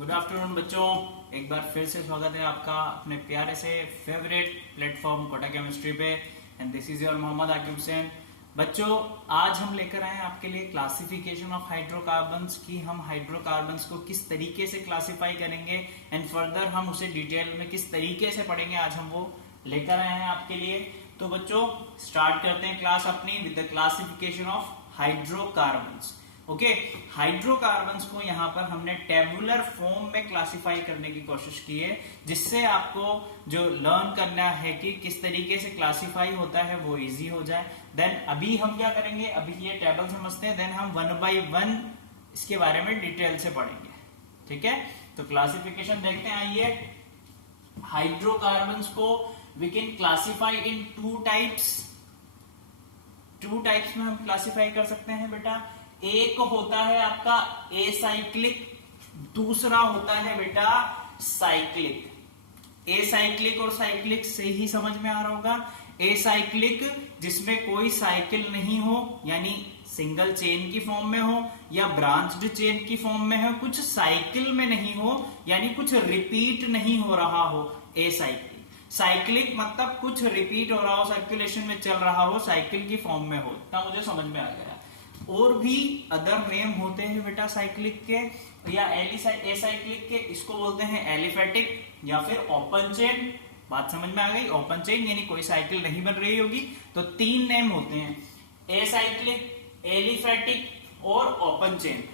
Good afternoon बच्चों, एक बार फिर से स्वागत है आपका अपने प्यारे से फेवरेट प्लेटफॉर्म कोटा केमिस्ट्री पे। And this is your Mohammad Aqib Hussain. बच्चों, आज हम लेकर आए हैं आपके लिए क्लासिफिकेशन ऑफ हाइड्रोकार्बन्स की। हम हाइड्रोकार्बन्स को किस तरीके से क्लासिफाई करेंगे एंड फर्दर हम उसे डिटेल में किस तरीके से पढ़ेंगे, आज हम वो लेकर आए हैं आपके लिए। तो बच्चों, स्टार्ट करते हैं क्लास अपनी with the classification of hydrocarbons. Okay, hydrocarbons को यहाँ पर हमने टेबुलर फॉर्म में क्लासिफाई करने की कोशिश की है, जिससे आपको जो लर्न करना है कि किस तरीके से क्लासिफाई होता है वो इजी हो जाए। देन अभी हम क्या करेंगे, अभी ये टेबल समझते हैं, देन हम वन बाय वन इसके बारे में डिटेल से पढ़ेंगे। ठीक है, तो क्लासिफिकेशन देखते हैं। आइए, हाइड्रोकार्बन्स को we can classify into types में हम क्लासिफाई कर सकते हैं बेटा। एक होता है आपका एसाइक्लिक, दूसरा होता है बेटा साइक्लिक। एसाइक्लिक और साइक्लिक से ही समझ में आ रहा होगा। एसाइक्लिक जिसमें कोई साइकिल नहीं हो, यानी सिंगल चेन की फॉर्म में हो या ब्रांच्ड चेन की फॉर्म में हो, कुछ साइकिल में नहीं हो, यानी कुछ रिपीट नहीं हो रहा हो, एसाइक्लिक। साइक्लिक मतलब कुछ रिपीट हो रहा हो, सर्कुलेशन में चल रहा हो, साइकिल की फॉर्म में हो। इतना मुझे समझ में आ गया। और भी अदर नेम होते हैं बेटा साइक्लिक के या एसाइक्लिक के। इसको बोलते हैं एलिफेटिक या फिर ओपन चेन। बात समझ में आ गई? ओपन चेन यानी कोई साइकिल नहीं बन रही होगी। तो तीन नेम होते हैं, एसाइक्लिक, एलिफेटिक और ओपन चेन।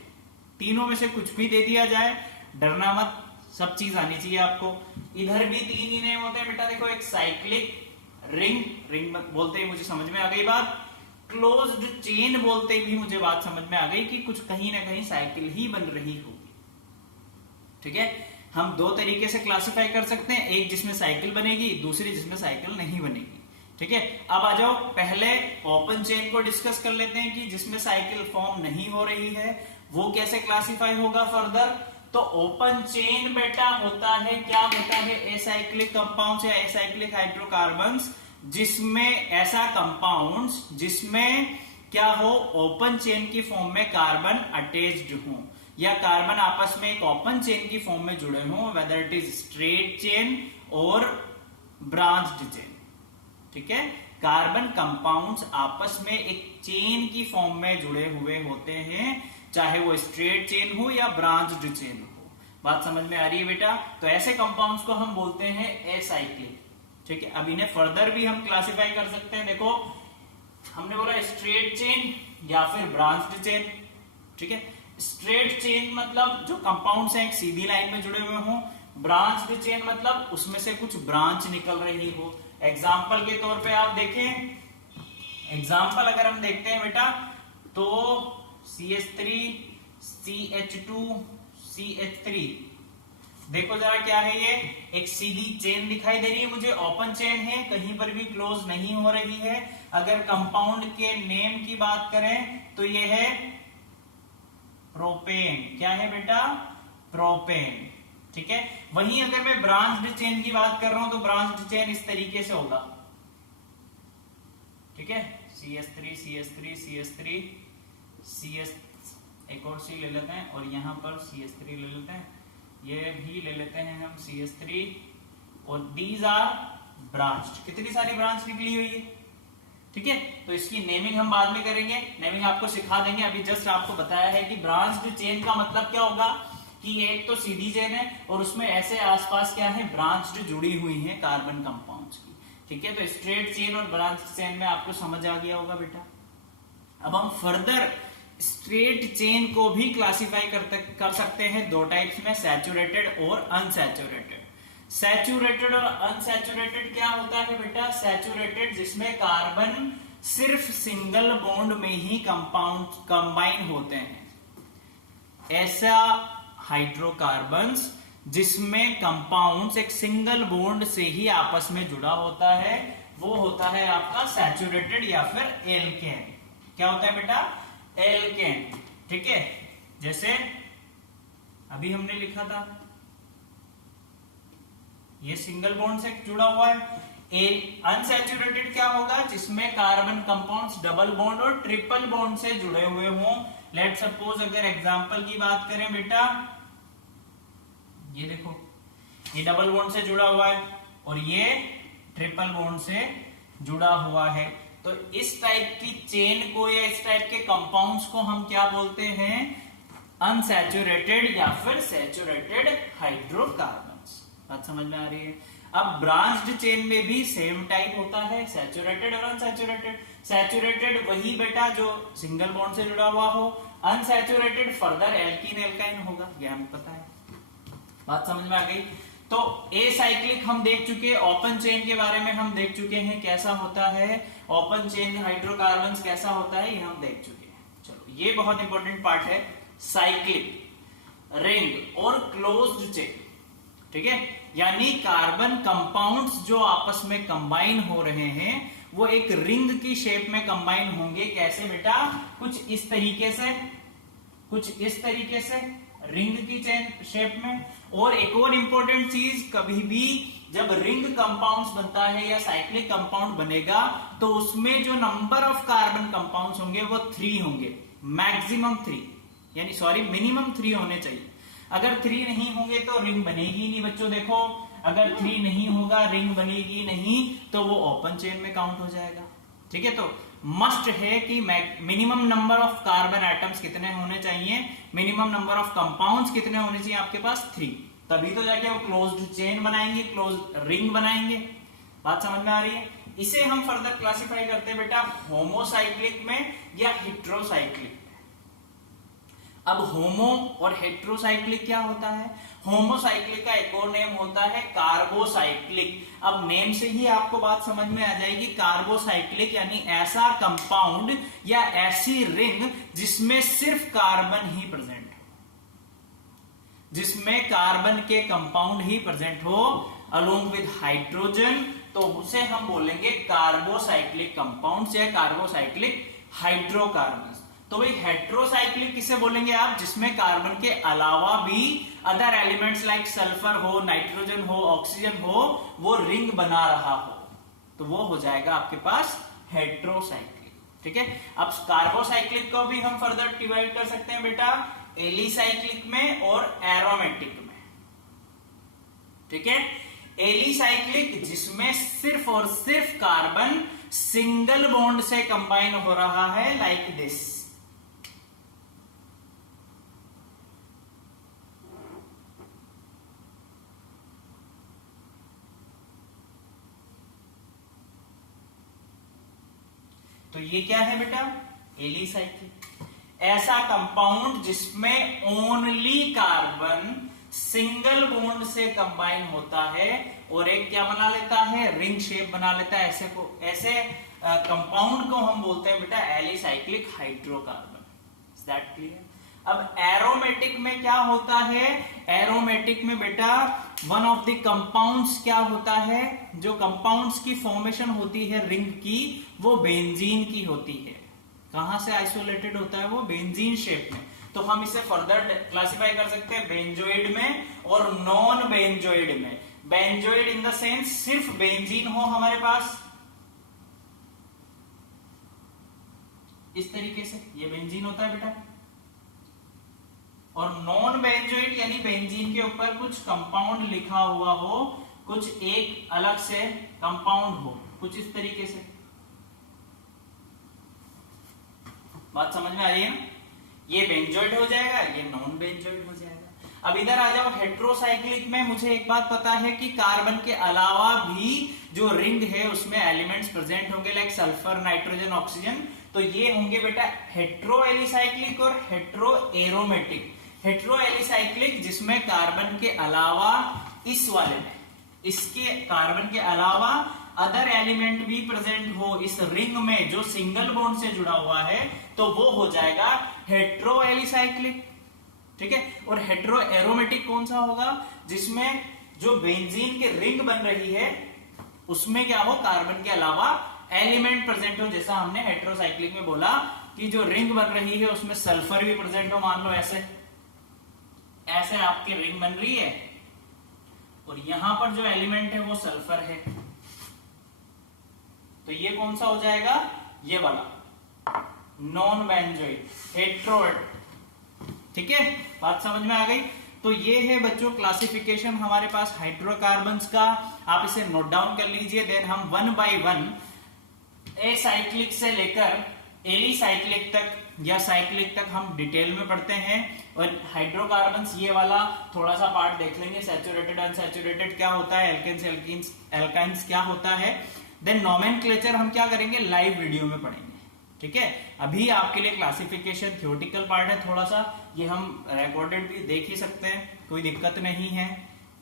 तीनों में से कुछ भी दे दिया जाए, डरना मत, सब चीज आनी चाहिए आपको। इधर भी तीन ही नेम होते हैं बेटा। देखो, एक साइक्लिक, रिंग बोलते ही मुझे समझ में आ गई बात। क्लोज्ड चेन बोलते भी मुझे बात समझ में आ गई कि कुछ कहीं ना कहीं साइकिल ही बन रही होगी। ठीक है, हम दो तरीके से क्लासिफाई कर सकते हैं, एक जिसमें साइकिल बनेगी, दूसरी जिसमें साइकिल नहीं बनेगी। ठीक है, अब आ जाओ, पहले ओपन चेन को डिस्कस कर लेते हैं कि जिसमें साइकिल फॉर्म नहीं हो रही है वो कैसे क्लासिफाई होगा फर्दर। तो ओपन चेन बेटा होता है, क्या होता है, एसाइक्लिक कंपाउंड्स या एसाइक्लिक हाइड्रोकार्बन्स, जिसमें ऐसा कंपाउंड्स जिसमें क्या हो, ओपन चेन की फॉर्म में कार्बन अटैच्ड हो या कार्बन आपस में एक ओपन चेन की फॉर्म में जुड़े हो, whether it is straight chain और ब्रांच्ड चेन। ठीक है, कार्बन कंपाउंड्स आपस में एक चेन की फॉर्म में जुड़े हुए होते हैं, चाहे वो स्ट्रेट चेन हो या ब्रांच्ड चेन हो। बात समझ में आ रही है बेटा? तो ऐसे कंपाउंड्स को हम बोलते हैं एसाइक्लिक। ठीक है, अब इन्हें फर्दर भी हम क्लासिफाई कर सकते हैं। देखो, हमने बोला स्ट्रेट चेन या फिर ब्रांच्ड चेन। ठीक है, स्ट्रेट चेन मतलब जो कंपाउंड्स हैं एक सीधी लाइन में जुड़े हुए हों। ब्रांच्ड चेन मतलब उसमें से कुछ ब्रांच निकल रही हो। एग्जाम्पल के तौर पे आप देखें, एग्जाम्पल अगर हम देखते हैं बेटा, तो CH3, CH2, CH3। देखो जरा क्या है, ये एक सीधी चेन दिखाई दे रही है मुझे, ओपन चेन है, कहीं पर भी क्लोज नहीं हो रही है। अगर कंपाउंड के नेम की बात करें तो ये है प्रोपेन। क्या है बेटा? प्रोपेन। ठीक है, वहीं अगर मैं ब्रांच्ड चेन की बात कर रहा हूं तो ब्रांच्ड चेन इस तरीके से होगा। ठीक है, CH3, CH3, CH3, CS, एक और C ले लेते हैं और यहां पर CH3 ले लेते हैं, ये भी ले लेते हैं हम CH3, और दीज आर ब्रांच्ड। कितनी सारी ब्रांच निकली हुई है। ठीक है, तो इसकी नेमिंग हम बाद में करेंगे, नेमिंग आपको सिखा देंगे। अभी जस्ट आपको बताया है कि ब्रांच्ड चेन का मतलब क्या होगा कि एक तो सीधी चेन है और उसमें ऐसे आसपास क्या है, ब्रांच्ड जुड़ी हुई है कार्बन कंपाउंड्स की। ठीक है, तो स्ट्रेट चेन और ब्रांच्ड चेन में आपको समझ आ गया होगा बेटा। अब हम फर्दर स्ट्रेट चेन को भी क्लासिफाई कर सकते हैं दो टाइप्स में, सैचुरेटेड और अनसैचुरेटेड। सैचुरेटेड और अनसैचुरेटेड क्या होता है बेटा? सैचुरेटेड जिसमें कार्बन सिर्फ सिंगल बॉन्ड में ही कंबाइन होते हैं, ऐसा हाइड्रोकार्बन्स जिसमें कंपाउंड्स एक सिंगल बॉन्ड से ही आपस में जुड़ा होता है, वो होता है आपका सैचुरेटेड या फिर एल्केन। क्या होता है बेटा? एल्केन। ठीक है, जैसे अभी हमने लिखा था, ये सिंगल बॉन्ड से जुड़ा हुआ है। अनसैचुरेटेड क्या होगा? जिसमें कार्बन कंपाउंड्स डबल बॉन्ड और ट्रिपल बॉन्ड से जुड़े हुए हों। लेट सपोज अगर एग्जांपल की बात करें बेटा, ये देखो, ये डबल बॉन्ड से जुड़ा हुआ है और ये ट्रिपल बॉन्ड से जुड़ा हुआ है। तो इस टाइप की चेन को या इस टाइप के कंपाउंड्स को हम क्या बोलते हैं? अनसैचुरेटेड या फिर सैचुरेटेड हाइड्रोकार्बन्स। बात समझ में आ रही है? अब ब्रांच्ड चेन में भी सेम टाइप होता है, सैचुरेटेड और अनसैचुरेटेड। सैचुरेटेड वही बेटा जो सिंगल बॉन्ड से जुड़ा हुआ हो, अनसैचुरेटेड फर्दर एल्कीन एल्काइन होगा, ये हमें पता है। बात समझ में आ गई? तो ए साइक्लिक हम देख चुके, ओपन चेन के बारे में हम देख चुके हैं कैसा होता है, ओपन चेन हाइड्रोकार्बन्स कैसा होता है, ये हम देख चुके हैं। चलो, ये बहुत इंपॉर्टेंट पार्ट है, साइक्लिक, रिंग और क्लोज्ड चेन। ठीक है, यानी कार्बन कंपाउंड्स जो आपस में कंबाइन हो रहे हैं वो एक रिंग की शेप में कंबाइन होंगे। कैसे बेटा? कुछ इस तरीके से, कुछ इस तरीके से रिंग की चेन शेप में। और एक और इंपॉर्टेंट चीज, कभी भी जब रिंग कंपाउंड्स बनता है या साइक्लिक कंपाउंड बनेगा तो उसमें जो नंबर ऑफ कार्बन कंपाउंड्स होंगे वो 3 होंगे, मैक्सिमम 3, यानी सॉरी मिनिमम 3 होने चाहिए। अगर 3 नहीं होंगे तो रिंग बनेगी नहीं बच्चों। देखो, अगर 3 नहीं होगा, रिंग बनेगी नहीं, तो वो ओपन चेन में काउंट हो जाएगा। ठीक है, तो मस्ट है कि minimum number of carbon atoms कितने होने चाहिए, मिनिमम नंबर ऑफ कंपाउंड्स कितने होने चाहिए आपके पास? 3, तभी तो जाके वो क्लोज्ड चेन बनाएंगे, क्लोज्ड रिंग बनाएंगे। बात समझ में आ रही है? इसे हम फर्दर क्लासिफाई करते हैं बेटा होमोसाइक्लिक में या हेट्रोसाइक्लिक। अब होमो और हेट्रोसाइक्लिक क्या होता है? होमोसाइक्लिक का एक और नेम होता है कार्बोसाइक्लिक। अब नेम से ही आपको बात समझ में आ जाएगी। कार्बोसाइक्लिक यानी ऐसा कंपाउंड या ऐसी रिंग जिसमें सिर्फ कार्बन ही प्रेजेंट हो, जिसमें कार्बन के कंपाउंड ही प्रेजेंट हो अलोंग विद हाइड्रोजन, तो उसे हम बोलेंगे कार्बोसाइक्लिक कंपाउंड्स या कार्बोसाइक्लिक हाइड्रोकार्बन्स। तो भाई हेट्रोसाइक्लिक किसे बोलेंगे आप? जिसमें कार्बन के अलावा भी अदर एलिमेंट्स लाइक सल्फर हो, नाइट्रोजन हो, ऑक्सीजन हो, वो रिंग बना रहा हो, तो वो हो जाएगा आपके पास हेट्रोसाइक्लिक। ठीक है, अब कार्बोसाइक्लिक को भी हम फर्दर डिवाइड कर सकते हैं बेटा एलिसाइक्लिक में और एरोमेटिक में। ठीक है, एलिसाइक्लिक जिसमें सिर्फ और सिर्फ कार्बन सिंगल बॉन्ड से कंबाइन हो रहा है, लाइक दिस। तो ये क्या है बेटा? एलिसाइक्लिक, ऐसा कंपाउंड जिसमें ओनली कार्बन सिंगल बॉन्ड से कंबाइन होता है और एक क्या बना लेता है? रिंग शेप बना लेता है। ऐसे कंपाउंड को हम बोलते हैं बेटा alicyclic hydrocarbon. Is that clear? अब एरोमेटिक में क्या होता है? एरोमेटिक में बेटा वन ऑफ द कंपाउंड्स क्या होता है? जो कंपाउंड्स की फॉर्मेशन होती है रिंग की, वो बेंजीन की होती है। कहां से आइसोलेटेड होता है वो? बेंजीन शेप में। तो हम इसे फर्दर क्लासिफाई कर सकते हैं बेंजोइड में और नॉन बेंजोइड में। बेंजोइड इन द सेंस सिर्फ बेंजीन हो हमारे पास, इस तरीके से ये बेंजीन होता है बेटा। और नॉन बेंजोइड यानी बेंजीन के ऊपर कुछ कंपाउंड लिखा हुआ हो, कुछ एक अलग से कंपाउंड हो, कुछ इस तरीके से। बात समझ में आ रही है ना? ये बेंजोइड हो जाएगा, ये नॉन बेंजोइड हो जाएगा। अब इधर आ जाओ हेट्रोसाइक्लिक में। मुझे एक बात पता है कि कार्बन के अलावा भी जो रिंग है उसमें एलिमेंट्स प्रेजेंट होंगे लाइक सल्फर, नाइट्रोजन, ऑक्सीजन। तो ये होंगे बेटा हेट्रो एलिसाइक्लिक और हेट्रो एरोमेटिक। हेट्रो एलिसाइक्लिक जिसमें कार्बन के अलावा इस वाले में, इसके कार्बन के अलावा अदर एलिमेंट भी प्रेजेंट हो इस रिंग में जो सिंगल बॉन्ड से जुड़ा हुआ है, तो वो हो जाएगा हेट्रो एलिसाइक्लिक। ठीक है, और हेट्रो एरोमेटिक कौन सा होगा? जिसमें जो बेंजीन की रिंग बन रही है उसमें क्या हो? कार्बन के अलावा एलिमेंट प्रेजेंट हो। जैसा हमने हेट्रोसाइक्लिक में बोला कि जो रिंग बन रही है उसमें सल्फर भी प्रेजेंट हो। मान लो ऐसे ऐसे आपकी रिंग बन रही है और यहां पर जो एलिमेंट है वो सल्फर है, तो ये कौन सा हो जाएगा? ये वाला नॉन बेंजोइड, हेट्रोइड। ठीक है, बात समझ में आ गई? तो ये है बच्चों क्लासिफिकेशन हमारे पास हाइड्रोकार्बन्स का, आप इसे नोट डाउन कर लीजिए। देन हम वन बाय वन एसाइक्लिक से लेकर एलिसाइक्लिक तक या साइक्लिक तक हम डिटेल में पढ़ते हैं। और हाइड्रोकार्बन्स ये वाला थोड़ा सा पार्ट देख लेंगे, सैचुरेटेड अनसैचुरेटेड क्या होता है, एल्केन्स एल्काइंस क्या होता है। देन नोमेनक्लेचर हम क्या करेंगे, लाइव वीडियो में पढ़ेंगे, ठीक है। अभी आपके लिए क्लासिफिकेशन थ्योरेटिकल पार्ट है थोड़ा सा, ये हम रिकॉर्डेड भी देख ही सकते हैं, कोई दिक्कत नहीं है।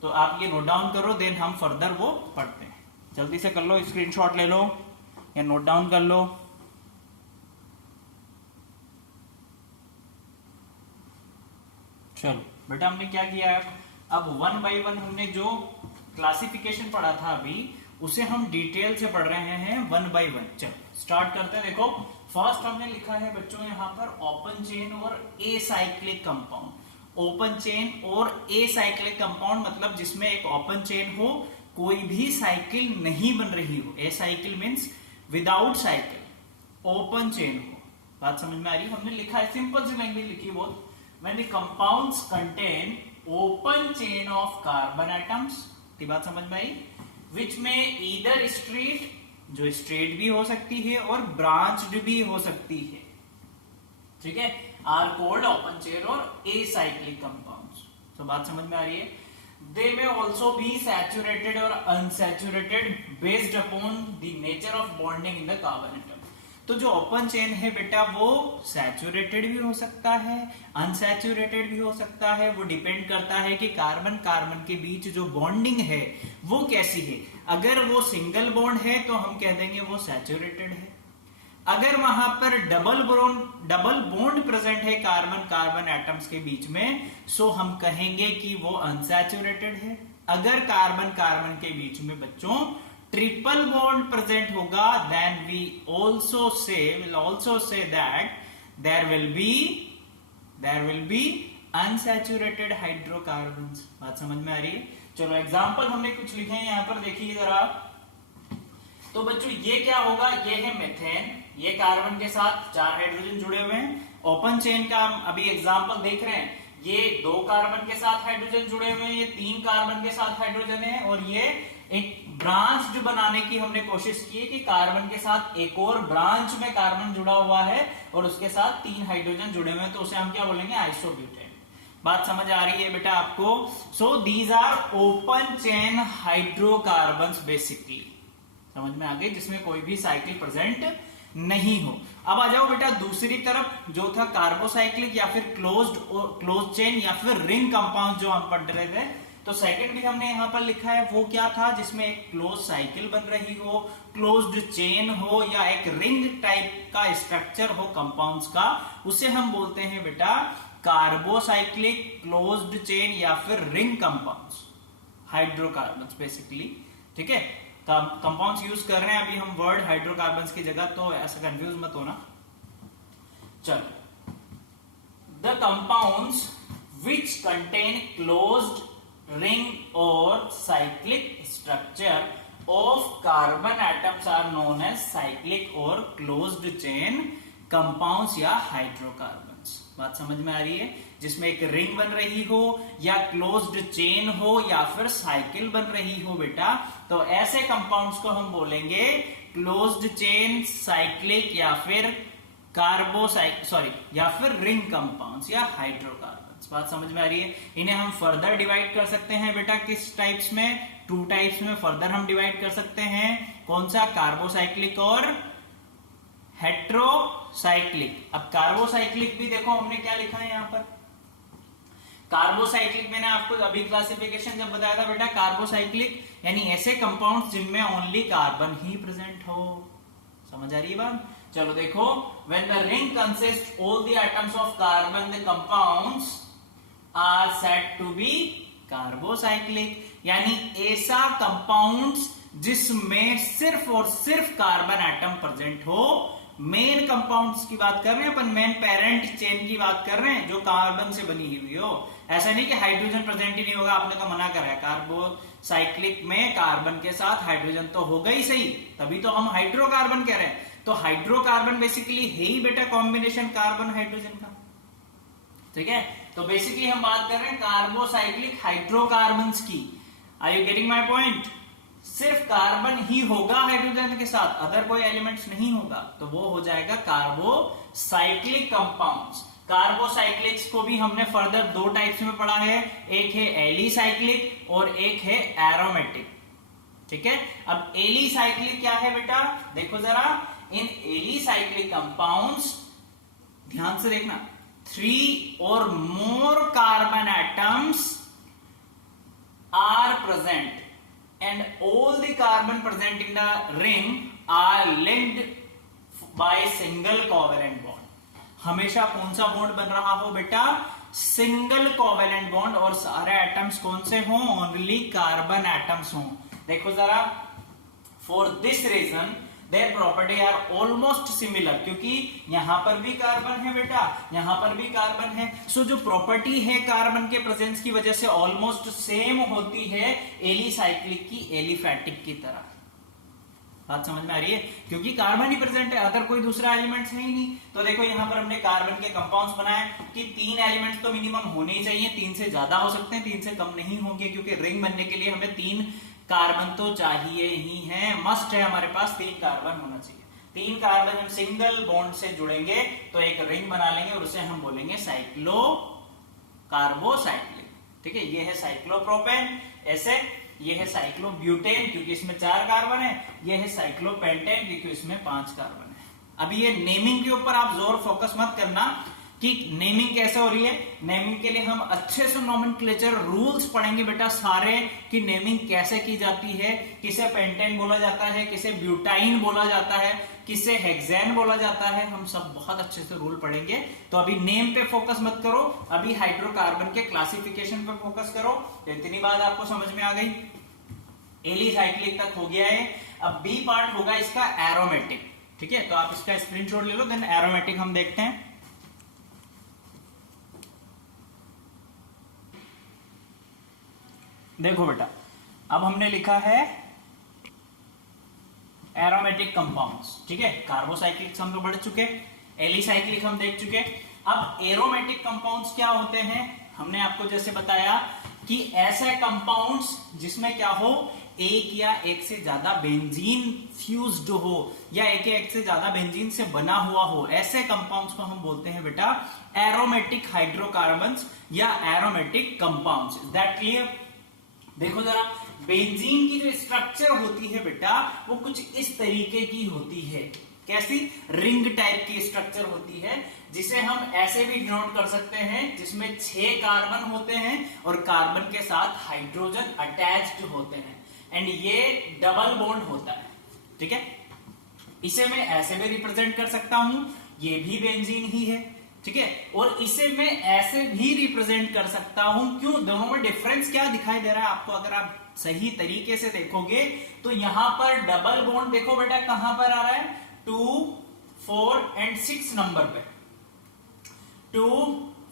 तो आप ये नोट डाउन करो, देन हम फर्दर वो पढ़ते हैं। जल्दी से कर लो, स्क्रीनशॉट ले लो या नोट डाउन कर लो। चलो बेटा, हमने क्या किया है, अब वन बाय वन हमने जो क्लासिफिकेशन पढ़ा था अभी, उसे हम डिटेल से पढ़ रहे हैं वन बाय वन। चलो स्टार्ट करते हैं। देखो फर्स्ट हमने लिखा है बच्चों यहाँ पर ओपन चेन और एसाइक्लिक कंपाउंड। ओपन चेन और एसाइक्लिक कंपाउंड मतलब जिसमें एक ओपन चेन हो, कोई भी साइकिल नहीं बन रही हो। Acyclic means without cycle, open chain हो। बात समझ में आ रही है? हमने लिखा है, सिंपल सी लैंग्वेज लिखी बहुत। When the compounds contain open chain of carbon atoms, की बात समझ में आई, which may either straight, जो स्ट्रेट भी हो सकती है और ब्रांच्ड भी हो सकती है, ठीक है, आर कॉल्ड ओपन चेन और एसाइक्लिक कंपाउंड्स। तो बात समझ में आ रही है? They may also be saturated or unsaturated based upon the nature of bonding in the carbon atom. तो जो ओपन चेन है बेटा, वो सैचुरेटेड भी हो सकता है, अनसैचुरेटेड भी हो सकता है। वो डिपेंड करता है कि कार्बन कार्बन के बीच जो बॉन्डिंग है वो कैसी है। अगर वो सिंगल बॉन्ड है तो हम कह देंगे वो सैचुरेटेड है। अगर वहां पर डबल बॉन्ड प्रेजेंट है कार्बन कार्बन एटम्स के बीच में, सो हम कहेंगे कि वो अनसैचुरेटेड है। अगर कार्बन कार्बन के बीच में बच्चों ट्रिपल बॉन्ड प्रेजेंट होगा, then we will also say that there will be unsaturated hydrocarbons। बात समझ में आ रही है? चलो एग्जांपल हमने कुछ लिखे हैं यहाँ पर, देखिए जरा। तो बच्चों ये क्या होगा, ये है मेथेन, ये कार्बन के साथ 4 हाइड्रोजन जुड़े हुए हैं। ओपन चेन का हम अभी एग्जाम्पल देख रहे हैं, ये 2 कार्बन के साथ हाइड्रोजन जुड़े हुए हैं, ये 3 कार्बन के साथ हाइड्रोजन है, और ये एक ब्रांच जो बनाने की हमने कोशिश की है कि कार्बन के साथ एक और ब्रांच में कार्बन जुड़ा हुआ है और उसके साथ 3 हाइड्रोजन जुड़े हुए हैं, तो उसे हम क्या बोलेंगे, आइसोब्यूटेन। बात समझ आ रही है बेटा आपको? So these are open chain hydrocarbons basically. समझ में आ गई? जिसमें कोई भी साइकिल प्रेजेंट नहीं हो। अब आ जाओ बेटा दूसरी तरफ, जो था कार्बोसाइक्लिक या फिर क्लोज्ड चेन या फिर रिंग कंपाउंड जो हम पढ़ रहे थे। तो सेकंड भी हमने यहां पर लिखा है, वो क्या था, जिसमें एक क्लोज साइकिल बन रही हो, क्लोज्ड चेन हो या एक रिंग टाइप का स्ट्रक्चर हो कंपाउंड्स का, उसे हम बोलते हैं बेटा कार्बोसाइक्लिक, क्लोज्ड चेन या फिर रिंग कंपाउंड्स, हाइड्रोकार्बन्स बेसिकली, ठीक है। कंपाउंड्स यूज कर रहे हैं अभी हम वर्ड हाइड्रोकार्बन्स की जगह, तो ऐसा कंफ्यूज मत होना। चलो, the compounds which contain closed ring or cyclic structure of carbon atoms are known as cyclic or closed chain compounds या hydrocarbons। बात समझ में आ रही है? जिसमें एक रिंग बन रही हो या क्लोज्ड चेन हो या फिर साइकिल बन रही हो बेटा, तो ऐसे कंपाउंड्स को हम बोलेंगे क्लोज्ड चेन, साइक्लिक या फिर या फिर रिंग कंपाउंड्स या हाइड्रोकार्बन। बात समझ में आ रही है? इन्हें हम फर्दर डिवाइड कर सकते हैं बेटा किस टाइप्स में, 2 टाइप्स में फर्दर हम डिवाइड कर सकते हैं। कौन सा? कार्बोसाइक्लिक और हेट्रोसाइक्लिक। अब कार्बोसाइक्लिक भी देखो हमने क्या लिखा है यहाँ पर, कार्बोसाइक्लिक मैंने आपको अभी क्लासिफिकेशन जब बताया था बेटा, कार्बोसाइक्लिक यानी ऐसे कंपाउंड्स जिनमें ओनली कार्बन ही प्रेजेंट हो। समझ आ रही है बात? चलो देखो, when the ring consists all the atoms of carbon, the compounds are said to be carbocyclic। यानी ऐसा कंपाउंड्स जिसमें सिर्फ और सिर्फ कार्बन एटम प्रेजेंट हो। मेन कंपाउंड्स की बात कर रहे हैं अपन, मेन पेरेंट चेन की बात कर रहे हैं जो कार्बन से बनी हुई हो। ऐसा नहीं कि हाइड्रोजन प्रेजेंट ही नहीं होगा, आपने तो मना करा है। कार्बोसाइक्लिक में कार्बन के साथ हाइड्रोजन तो होगा ही सही, तभी तो हम हाइड्रोकार्बन कह रहे हैं। तो हाइड्रोकार्बन बेसिकली है ही बेटा कॉम्बिनेशन कार्बन हाइड्रोजन का। ठीक है। तो बेसिकली हम बात कर रहे हैं कार्बोसाइक्लिक हाइड्रोकार्बन्स की। Are you getting my point? सिर्फ कार्बन ही होगा हाइड्रोजन के साथ, अदर कोई एलिमेंट्स नहीं होगा, तो वो हो जाएगा कार्बोसाइक्लिक कंपाउंड्स। कार्बोसाइक्लिक्स को भी हमने फर्दर दो टाइप्स में पढ़ा है, एक है एलिसाइक्लिक और एक है एरोमेटिक। ठीक है। अब एलिसाइक्लिक क्या है बेटा, देखो जरा, इन एलिसाइक्लिक कंपाउंड्स, ध्यान से देखना, 3 or more carbon atoms are present and all the carbon present in the ring are linked by single covalent bond। हमेशा कौन सा बॉन्ड बन रहा हो बेटा, सिंगल कोवेलेंट बॉन्ड, और सारे एटम्स कौन से हों, ओनली कार्बन एटम्स हों। देखो जरा, for this reason their property are almost similar, क्योंकि यहां पर भी कार्बन है बेटा, यहां पर भी कार्बन है, सो जो प्रॉपर्टी है कार्बन के प्रेजेंस की वजह से ऑलमोस्ट सेम होती है एलिसाइक्लिक की एलिफैटिक की तरह। बात समझ में आ रही है? क्योंकि कार्बन ही प्रेजेंट है, अदर कोई दूसरा एलिमेंट्स है ही नहीं। तो देखो यहां पर हमने कार्बन के कंपाउंड्स बनाए कि 3 एलिमेंट्स तो मिनिमम होने ही चाहिए, 3 से ज्यादा हो सकते हैं, 3 से कम नहीं होंगे, क्योंकि रिंग बनने के लिए हमें 3 कार्बन तो चाहिए ही है, मस्ट है, हमारे पास 3 कार्बन होना चाहिए। 3 कार्बन हम सिंगल बॉन्ड से जुड़ेंगे तो एक रिंग बना लेंगे और उसे हम बोलेंगे साइक्लो कार्बोसाइक्लिक। ठीक है, ये है साइक्लोप्रोपेन, ऐसे ये है साइक्लोब्यूटेन क्योंकि इसमें 4 कार्बन है, ये है साइक्लोपेंटेन क्योंकि इसमें 5 कार्बन है। अभी ये नेमिंग के ऊपर आप जोर फोकस मत करना कि नेमिंग कैसे हो रही है, नेमिंग के लिए हम अच्छे से नोमेनक्लेचर रूल्स पढ़ेंगे बेटा सारे, कि नेमिंग कैसे की जाती है, किसे पेंटेन बोला जाता है, किसे ब्यूटाइन बोला जाता है, किसे हेक्सेन बोला जाता है, हम सब बहुत अच्छे से रूल पढ़ेंगे। तो अभी नेम पे फोकस मत करो, अभी हाइड्रोकार्बन के क्लासिफिकेशन पे फोकस करो। तो इतनी बात आपको समझ में आ गई, एलिसाइक्लिक तक हो गया है। अब बी पार्ट होगा इसका एरोमेटिक। ठीक है, तो आप इसका स्क्रीनशॉट ले लो, देन एरोमेटिक हम देखते हैं। देखो बेटा, अब हमने लिखा है एरोमेटिक कंपाउंड्स। ठीक है, कार्बोसाइक्लिक हम लोग पढ़ चुके, एलिसाइक्लिक हम देख चुके। अब एरोमेटिक कंपाउंड्स क्या होते हैं, हमने आपको जैसे बताया कि ऐसे कंपाउंड्स जिसमें क्या हो, एक या एक से ज्यादा बेंजीन फ्यूज्ड हो या एक से ज्यादा बेंजीन से बना हुआ हो, ऐसे कंपाउंड्स को हम बोलते हैं बेटा एरोमेटिक हाइड्रोकार्बन्स या aromatic compounds. Is that clear? देखो जरा, बेंजीन की जो स्ट्रक्चर होती है बेटा वो कुछ इस तरीके की होती है। कैसी? रिंग टाइप की स्ट्रक्चर होती है, जिसे हम ऐसे भी डिनोट कर सकते हैं, जिसमें 6 कार्बन होते हैं और कार्बन के साथ हाइड्रोजन अटैच्ड होते हैं, एंड ये डबल बॉन्ड होता है। ठीक है, इसे मैं ऐसे भी रिप्रेजेंट कर सकता हूं, ये भी बेंजीन ही है। ठीक है, और इसे मैं ऐसे भी रिप्रेजेंट कर सकता हूं। क्यों? दोनों में डिफरेंस क्या दिखाई दे रहा है आपको, अगर आप सही तरीके से देखोगे तो यहां पर डबल बॉन्ड देखो बेटा कहां पर आ रहा है, 2, 4 and 6 नंबर पे, 2,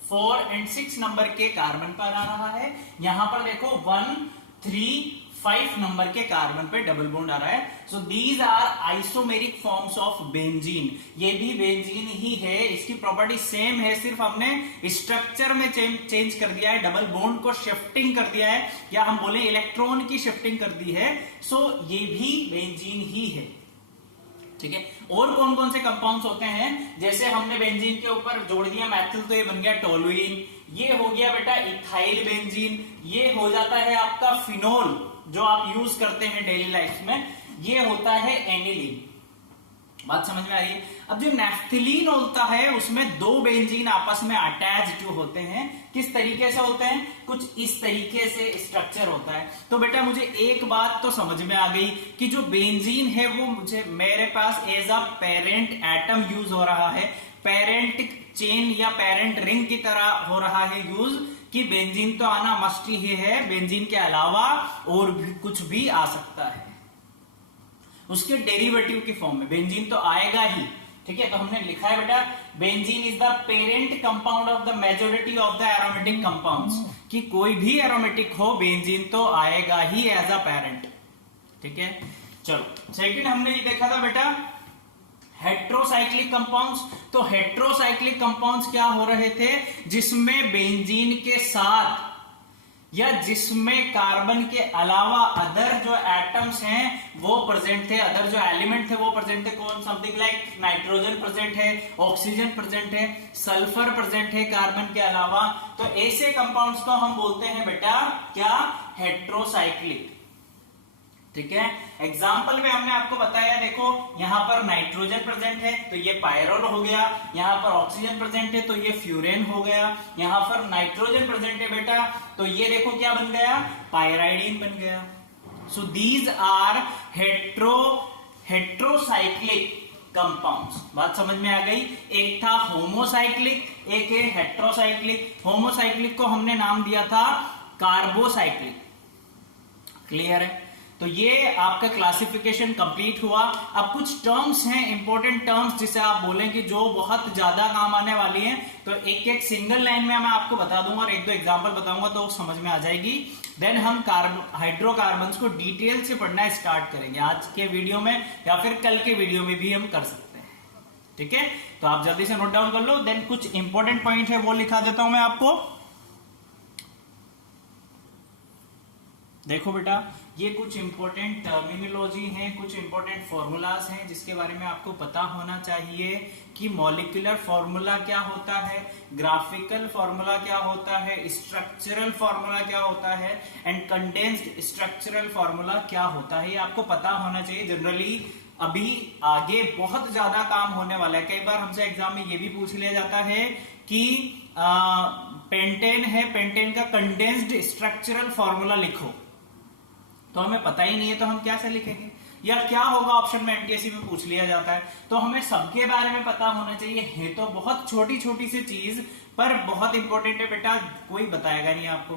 4 and 6 नंबर के कार्बन पर आ रहा है। यहां पर देखो 1, 3, 5 नंबर के कार्बन पे डबल बॉन्ड आ रहा है। So these are isomeric forms of benzene. ये भी बेंजीन ही है, इसकी प्रॉपर्टी सेम है, सिर्फ हमने स्ट्रक्चर में चेंज कर दिया है, डबल बॉन्ड को शिफ्टिंग कर दिया है, या हम बोले इलेक्ट्रॉन की शिफ्टिंग कर दी है। सो ये भी बेंजीन ही है। ठीक है, और कौन कौन से कंपाउंड्स होते हैं, जैसे हमने बेंजीन के ऊपर जोड़ दिया मैथिल, तो ये बन गया टोलुइन, ये हो गया बेटा इथाइल बेंजीन, ये हो जाता है आपका फिनोल जो आप यूज करते हैं डेली लाइफ में, ये होता है एनिलीन। बात समझ में आ रही है? अब जो नैफ्थलीन होता है उसमें 2 बेंजीन आपस में अटैच्ड होते हैं। किस तरीके से होते हैं? कुछ इस तरीके से स्ट्रक्चर होता है। तो बेटा मुझे एक बात तो समझ में आ गई कि जो बेंजीन है वो मुझे मेरे पास as a parent atom use हो रहा है, पेरेंट चेन या पेरेंट रिंग की तरह हो रहा है यूज, कि बेंजीन तो आना मस्ट ही है, बेंजीन के अलावा और भी कुछ भी आ सकता है उसके डेरिवेटिव की फॉर्म में, बेंजीन तो आएगा ही। ठीक है, तो हमने लिखा है बेटा benzene is the parent compound of the majority of the aromatic compounds, कि कोई भी एरोमेटिक हो बेंजीन तो आएगा ही एज अ पेरेंट। ठीक है, चलो सेकंड हमने ये देखा था बेटा हेट्रोसाइक्लिक कंपाउंड्स। तो हेट्रोसाइक्लिक कंपाउंड्स क्या हो रहे थे, जिसमें बेंजीन के साथ या जिसमें कार्बन के अलावा अदर जो एटम्स हैं वो प्रेजेंट थे, अदर जो एलिमेंट थे वो प्रेजेंट थे। कौन, समथिंग लाइक नाइट्रोजन प्रेजेंट है, ऑक्सीजन प्रेजेंट है, सल्फर प्रेजेंट है कार्बन के अलावा। तो ऐसे कंपाउंड्स को हम बोलते हैं बेटा क्या, हेट्रोसाइक्लिक। ठीक है, एग्जाम्पल में हमने आपको बताया, देखो यहां पर नाइट्रोजन प्रेजेंट है तो ये पायरोल हो गया, यहां पर ऑक्सीजन प्रेजेंट है तो ये फ्यूरेन हो गया, यहां पर नाइट्रोजन प्रेजेंट है बेटा तो ये देखो क्या बन गया, पायराइडीन बन गया। So these are heterocyclic compounds. बात समझ में आ गई। एक था होमोसाइक्लिक, एक है हेट्रोसाइक्लिक। होमोसाइक्लिक को हमने नाम दिया था कार्बोसाइक्लिक। क्लियर है, तो ये आपका क्लासिफिकेशन कंप्लीट हुआ। अब कुछ टर्म्स हैं, इंपॉर्टेंट टर्म्स जिसे आप बोलेंगे जो बहुत ज्यादा काम आने वाली हैं, तो एक एक सिंगल लाइन में मैं आपको बता दूंगा और एक दो एग्जांपल बताऊंगा तो समझ में आ जाएगी। देन हम हाइड्रोकार्बन्स को डिटेल से पढ़ना स्टार्ट करेंगे आज के वीडियो में, या फिर कल के वीडियो में भी हम कर सकते हैं। ठीक है, तो आप जल्दी से नोट डाउन कर लो। देन कुछ इंपॉर्टेंट पॉइंट है वो लिखा देता हूं मैं आपको। देखो बेटा, ये कुछ इंपॉर्टेंट टर्मिनोलॉजी हैं, कुछ इंपॉर्टेंट फॉर्मूलाज हैं जिसके बारे में आपको पता होना चाहिए कि मॉलिक्यूलर फॉर्मूला क्या होता है, ग्राफिकल फॉर्मूला क्या होता है, स्ट्रक्चरल फॉर्मूला क्या होता है, एंड कंडेंस्ड स्ट्रक्चरल फॉर्मूला क्या होता है। ये आपको पता होना चाहिए। जनरली अभी आगे बहुत ज्यादा काम होने वाला है। कई बार हमसे एग्जाम में ये भी पूछ लिया जाता है कि पेंटेन है, पेंटेन का कंडेंस्ड स्ट्रक्चरल फॉर्मूला लिखो, तो हमें पता ही नहीं है तो हम क्या से लिखेंगे, या क्या होगा ऑप्शन में एनटीएससी में पूछ लिया जाता है। तो हमें सबके बारे में पता होना चाहिए। है तो बहुत छोटी छोटी सी चीज पर बहुत इंपॉर्टेंट है बेटा, कोई बताएगा नहीं आपको।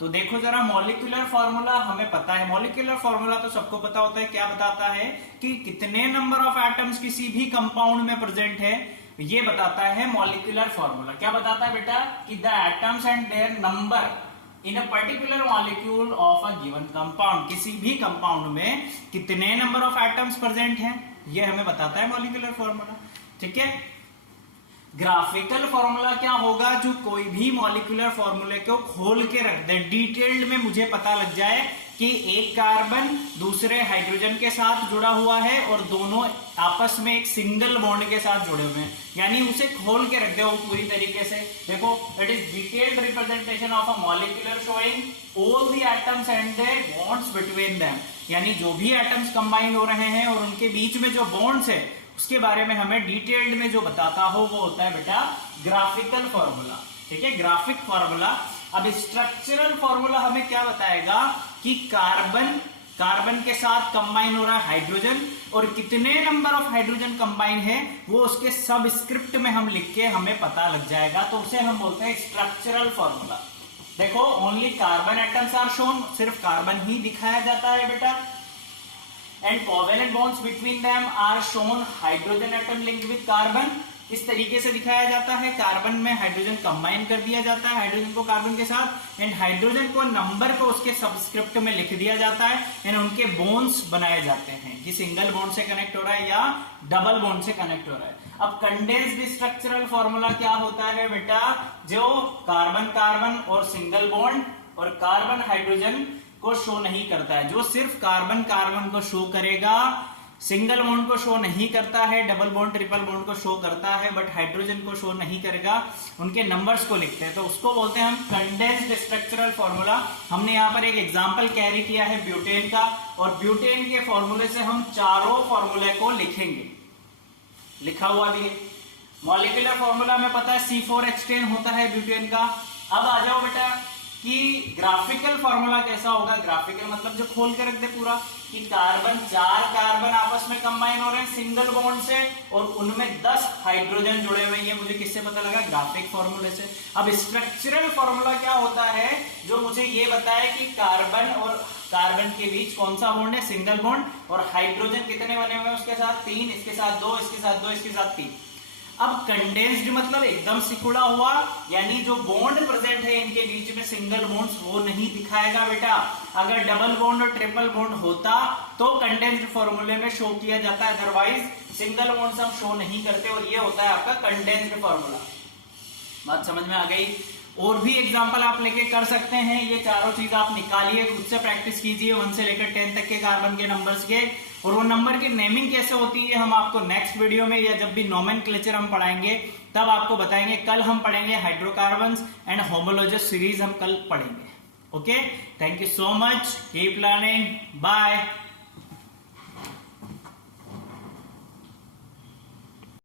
तो देखो जरा, मॉलिक्यूलर फॉर्मूला हमें पता है। मॉलिक्यूलर फॉर्मूला तो सबको पता होता है, क्या बताता है कि कितने नंबर ऑफ एटम्स किसी भी कंपाउंड में प्रेजेंट है, ये बताता है मॉलिक्यूलर फॉर्मूला। क्या बताता है बेटा, कि the atoms and their number in a particular molecule of a given compound. किसी भी कंपाउंड में कितने नंबर ऑफ एटम्स प्रेजेंट हैं, ये हमें बताता है मॉलिक्यूलर फॉर्मूला। ठीक है, ग्राफिकल फॉर्मूला क्या होगा, जो कोई भी मॉलिक्यूलर फॉर्मूले को खोल के रख दे, डिटेल्ड में मुझे पता लग जाए कि एक कार्बन दूसरे हाइड्रोजन के साथ जुड़ा हुआ है और दोनों आपस में एक सिंगल बॉन्ड के साथ जुड़े हुए हैं, यानी उसे खोल के रख दे वो पूरी तरीके से। देखो, it is detailed representation of a molecular showing all the atoms and their bonds between them, यानी जो भी एटम्स कंबाइन हो रहे हैं और उनके बीच में जो बॉन्ड्स है उसके बारे में हमें डिटेल्ड में जो बताता हो वो होता है बेटा ग्राफिकल फॉर्मूला। ठीक है, ग्राफिक फॉर्मूला। अब स्ट्रक्चरल फॉर्मूला हमें क्या बताएगा कि कार्बन के साथ कंबाइन हो रहा है हाइड्रोजन, और कितने नंबर ऑफ हाइड्रोजन कंबाइन है वो उसके सब स्क्रिप्ट में हम लिख के हमें पता लग जाएगा, तो उसे हम बोलते हैं स्ट्रक्चरल फॉर्मूला। देखो, only carbon atoms are shown, सिर्फ कार्बन ही दिखाया जाता है बेटा, and covalent bonds between them are shown, hydrogen atom linked with carbon. इस तरीके से दिखाया जाता है, कार्बन में हाइड्रोजन कंबाइन कर दिया जाता है, हाइड्रोजन को कार्बन के साथ, एंड हाइड्रोजन को नंबर को उसके सबस्क्रिप्ट में लिख दिया जाता है, एंड उनके बॉन्ड्स बनाए जाते हैं कि सिंगल बॉन्ड से कनेक्ट हो रहा है या डबल बॉन्ड से कनेक्ट हो रहा है। अब कंडेंस्ड स्ट्रक्चरल फॉर्मूला क्या होता है बेटा, जो कार्बन कार्बन और सिंगल बॉन्ड और कार्बन हाइड्रोजन को शो नहीं करता है, जो सिर्फ कार्बन कार्बन को शो करेगा, सिंगल बॉन्ड को शो नहीं करता है, डबल बॉन्ड ट्रिपल बॉन्ड को शो करता है, बट हाइड्रोजन को शो नहीं करेगा, उनके नंबर्स को लिखते हैं, तो उसको बोलते हैं हम कंडेंस्ड स्ट्रक्चरल फॉर्मूला। हमने यहाँ पर एक एग्जांपल कैरी किया है ब्यूटेन का, और ब्यूटेन के फॉर्मूले से हम चारों फॉर्मूले को लिखेंगे, लिखा हुआ भी है। मॉलिक्यूलर फॉर्मूला में पता है C4H10 होता है ब्यूटेन का। अब आ जाओ बेटा कि ग्राफिकल फॉर्मूला कैसा होगा। ग्राफिकल मतलब जो खोल के रख दे पूरा, कि चार कार्बन आपस में कंबाइन हो रहे हैं सिंगल बॉन्ड से, और उनमें 10 हाइड्रोजन जुड़े हुए हैं। ये मुझे किससे पता लगा, ग्राफिक फॉर्मूले से। अब स्ट्रक्चरल फॉर्मूला क्या होता है, जो मुझे ये बताए कि कार्बन और कार्बन के बीच कौन सा बॉन्ड है, सिंगल बॉन्ड, और हाइड्रोजन कितने बने हुए हैं उसके साथ 3, इसके साथ 2, इसके साथ 2, इसके साथ 3। अब कंडेंस्ड मतलब एकदम सिकुड़ा हुआ, यानी जो बॉन्ड प्रेजेंट है इनके बीच में सिंगल बॉन्ड्स वो नहीं दिखाएगा बेटा। अगर डबल बॉन्ड और ट्रिपल बॉन्ड होता तो कंडेंस्ड फॉर्मूले में शो किया जाता है, अदरवाइज सिंगल बॉन्ड्स हम शो नहीं करते, और ये होता है आपका कंडेंस्ड फॉर्मूला। बात समझ में आ गई? और भी एग्जांपल आप लेके कर सकते हैं, ये चारों चीज आप निकालिए, खुद से प्रैक्टिस कीजिए 1 से लेकर 10 तक के कार्बन के नंबर्स के। और वो नंबर की नेमिंग कैसे होती है हम आपको नेक्स्ट वीडियो में, या जब भी नोमेनक्लेचर हम पढ़ाएंगे तब आपको बताएंगे। कल हम पढ़ेंगे हाइड्रोकार्बन्स एंड होमोलॉजस सीरीज हम कल पढ़ेंगे। Okay, thank you so much, keep learning, bye.